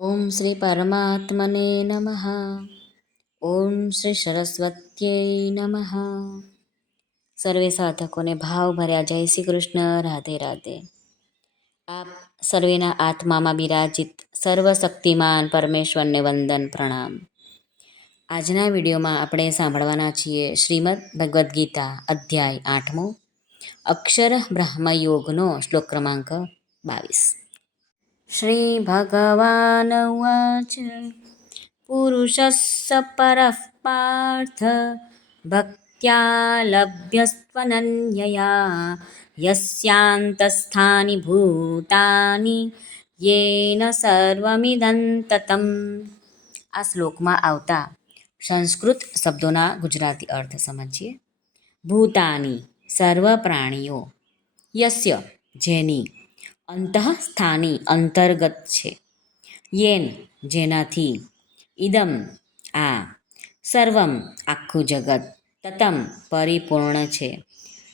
ઓમ શ્રી પરમાત્મને નમઃ ઓમ શ્રી સરસ્વત્યય નમઃ સર્વે સાધકોને ભાવ ભર્યા જય શ્રી કૃષ્ણ રાધે રાધે આપ સર્વેના આત્મામાં બિરાજિત સર્વશક્તિમાન પરમેશ્વરને વંદન પ્રણામ આજના વિડીયોમાં આપણે સાંભળવાના છીએ શ્રીમદ ભગવદ્ ગીતા અધ્યાય આઠમો અક્ષર બ્રહ્મયોગનો શ્લોક ક્રમાંક બાવીસ श्रीभगवान् उवाच पुरुषः स परः पार्थ भक्त्या लभ्यस्त्वनन्यया यस्यान्तस्थानि भूतानि येन સર્વમિદં તતમ આ શ્લોકમાં આવતા સંસ્કૃત શબ્દોના ગુજરાતી અર્થ સમજીએ ભૂતાની સર્વ પ્રાણીઓ યસ્ય જેની અંતઃસ્થાની અંતર્ગત છે. યેન જેનાથી ઇદમ આ સર્વમ આખું જગત તતમ પરિપૂર્ણ છે.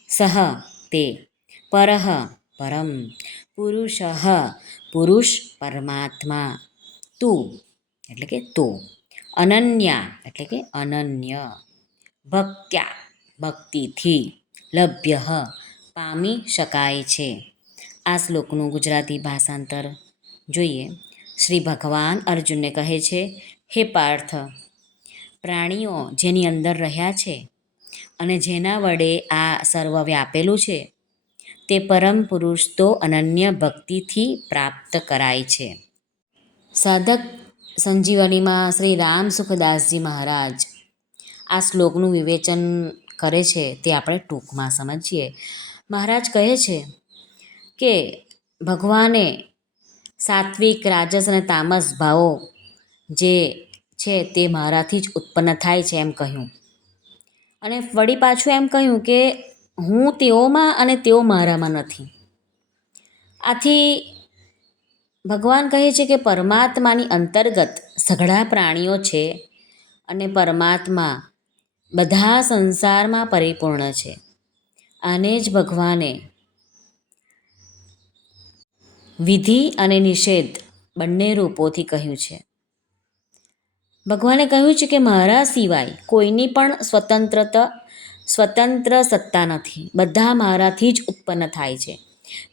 સહ તે પરહ પરમ પુરુષ પુરુષ પરમાત્મા. તું એટલે કે તો. અનન્યા એટલે કે અનન્ય. ભક્ત્યા ભક્તિથી લભ્ય પામી શકાય છે. આ શ્લોકનું ગુજરાતી ભાષાંતર જોઈએ. શ્રી ભગવાન અર્જુનને કહે છે, હે પાર્થ, પ્રાણીઓ જેની અંદર રહ્યા છે અને જેના વડે આ સર્વ વ્યાપેલું છે, તે પરમ પુરુષ તો અનન્ય ભક્તિથી પ્રાપ્ત કરાય છે. સાધક સંજીવનીમાં શ્રી રામ સુખદાસજી મહારાજ આ શ્લોકનું વિવેચન કરે છે તે આપણે ટૂંકમાં સમજીએ. મહારાજ કહે છે કે ભગવાને સાત્વિક, રાજસ અને તામસ ભાવો જે છે તે મારાથી જ ઉત્પન્ન થાય છે એમ કહ્યું. અને વળી પાછું એમ કહ્યું કે હું તેઓમાં અને તેઓ મારામાં નથી. આથી ભગવાન કહે છે કે પરમાત્માની અંતર્ગત સઘળા પ્રાણીઓ છે અને પરમાત્મા બધા સંસારમાં પરિપૂર્ણ છે. આને જ ભગવાને વિધિ અને નિષેધ બંને રૂપોથી કહ્યું છે. ભગવાને કહ્યું છે કે મારા સિવાય કોઈની પણ સ્વતંત્રતા, સ્વતંત્ર સત્તા નથી. બધા મારાથી જ ઉત્પન્ન થાય છે.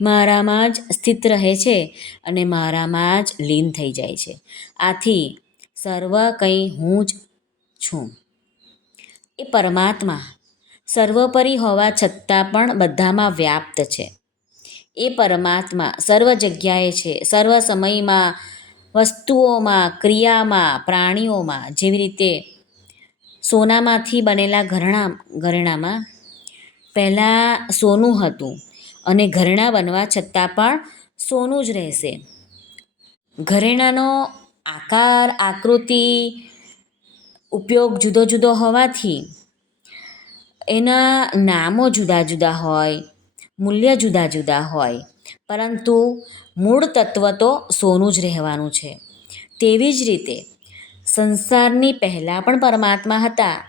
મારામાં જ સ્થિત રહે છે અને મારામાં જ લીન થઈ જાય છે. આથી સર્વ કંઈ હું જ છું. એ પરમાત્મા સર્વોપરી હોવા છતાં પણ બધામાં વ્યાપ્ત છે. એ પરમાત્મા સર્વ જગ્યાએ છે. સર્વ સમયમાં, વસ્તુઓમાં, ક્રિયામાં, પ્રાણીઓમાં જેવી રીતે સોનામાંથી બનેલા ઘરણા, ઘરેણામાં પહેલાં સોનું હતું અને ઘરેણાં બનવા છતાં પણ સોનું જ રહેશે. ઘરેણાંનો આકાર, આકૃતિ, ઉપયોગ જુદો જુદો હોવાથી એના નામો જુદા જુદા હોય મૂલ્ય જુદા જુદા હોય. પરંતુ મૂળ તત્વ તો સોનું જ રહેવાનું છે. તેવી જ રીતે સંસારની પહેલાં પણ પરમાત્મા હતા.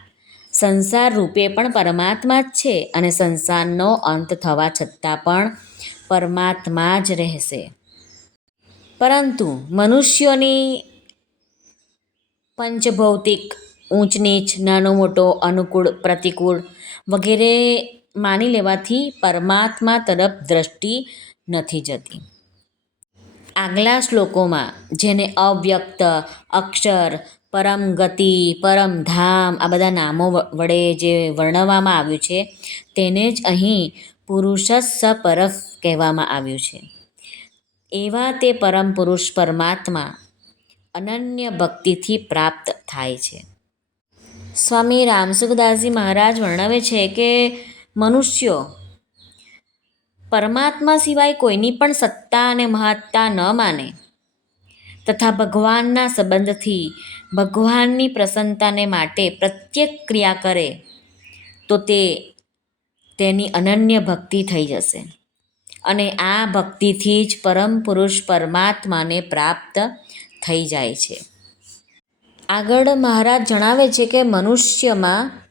સંસાર રૂપે પણ પરમાત્મા જ છે અને સંસારનો અંત થવા છતાં પણ પરમાત્મા જ રહેશે. પરંતુ મનુષ્યોની પંચભૌતિક ઊંચ નીચ નાનો મોટો અનુકૂળ, પ્રતિકૂળ વગેરે માની લેવાથી પરમાત્મા તરફ દ્રષ્ટિ નથી જતી. આગલા શ્લોકોમાં જેને અવ્યક્ત, અક્ષર, પરમ ગતિ, પરમ ધામ આ બધા નામો વડે જે વર્ણવવામાં આવ્યું છે, તેને જ અહીં પુરુષ સપરફ કહેવામાં આવ્યું છે. એવા તે પરમ પુરુષ પરમાત્મા અનન્ય ભક્તિથી પ્રાપ્ત થાય છે. સ્વામી રામસુખદાસજી મહારાજ વર્ણવે છે કે મનુષ્યો. પરમાત્મા સિવાય કોઈની પણ સત્તા અને મહત્તા ન માને. તથા ભગવાનના સંબંધથી ભગવાનની પ્રસન્નતાને માટે પ્રત્યેક ક્રિયા કરે, તો તે તેની અનન્ય ભક્તિ થઈ જશે. અને આ ભક્તિથી જ પરમ પુરુષ પરમાત્માને પ્રાપ્ત થઈ જાય છે. આગળ મહારાજ જણાવે છે કે મનુષ્યમાં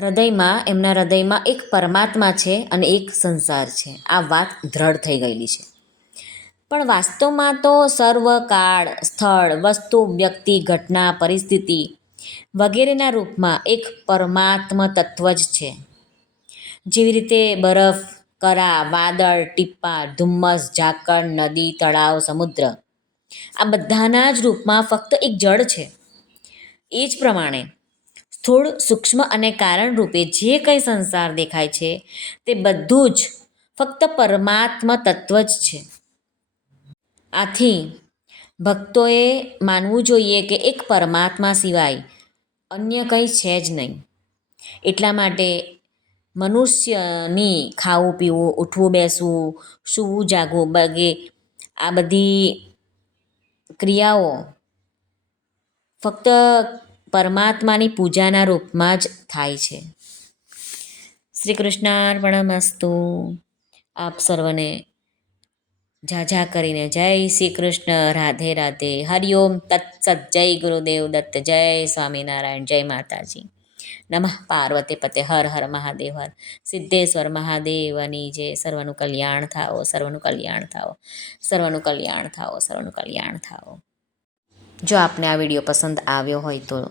હૃદયમાં, એમના હૃદયમાં એક પરમાત્મા છે અને એક સંસાર છે. આ વાત દ્રઢ થઈ ગયેલી છે. પણ વાસ્તવમાં તો સર્વ કાળ, સ્થળ, વસ્તુ, વ્યક્તિ, ઘટના, પરિસ્થિતિ વગેરેના રૂપમાં એક પરમાત્મ તત્વ જ છે. જેવી રીતે બરફ, કરા, વાદળ, ટીપ્પા, ધુમ્મસ, ઝાકળ, નદી, તળાવ, સમુદ્ર આ બધાના જ રૂપમાં ફક્ત એક જળ છે. એ જ પ્રમાણે સ્થૂળ, સૂક્ષ્મ અને કારણરૂપે જે કંઈ સંસાર દેખાય છે, તે બધું જ ફક્ત પરમાત્મ તત્વ જ છે. આથી, ભક્તોએ માનવું જોઈએ કે એક પરમાત્મા સિવાય અન્ય કંઈ છે જ નહીં. એટલા માટે મનુષ્યની ખાવું, પીવું, ઉઠવું, બેસવું, સૂવું, જાગવું, બગે, આ બધી ક્રિયાઓ ફક્ત પરમાત્માની પૂજાના રૂપમાં જ થાય છે. શ્રી કૃષ્ણાર્પણમસ્તુ. આપ સર્વને ઝાઝા કરીને જય શ્રી કૃષ્ણ, રાધે રાધે. હરિઓમ તત્સત, જય ગુરુદેવ દત્ત, જય સ્વામિનારાયણ, જય માતાજી. નમઃ પાર્વતી પતે, હર હર મહાદેવ, હર. સિદ્ધેશ્વર મહાદેવની જે સર્વનું કલ્યાણ થાઓ, સર્વનું કલ્યાણ થાઓ, સર્વનું કલ્યાણ થાઓ, સર્વનું કલ્યાણ થાઓ. જો આપને આ વીડિયો પસંદ આવ્યો હોય તો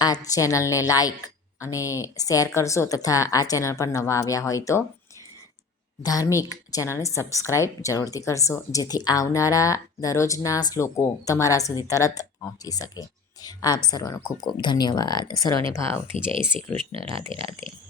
આ ચેનલને લાઈક અને શેર કરશો તથા આ ચેનલ પર નવા આવ્યા હોય તો ધાર્મિક ચેનલને સબસ્ક્રાઈબ જરૂરથી કરશો, જેથી આવનારા દરરોજના શ્લોકો તમારા સુધી તરત પહોંચી શકે. આપ સર્વનો ખૂબ ખૂબ ધન્યવાદ. સર્વને ભાવથી જય શ્રી કૃષ્ણ. રાધે રાધે.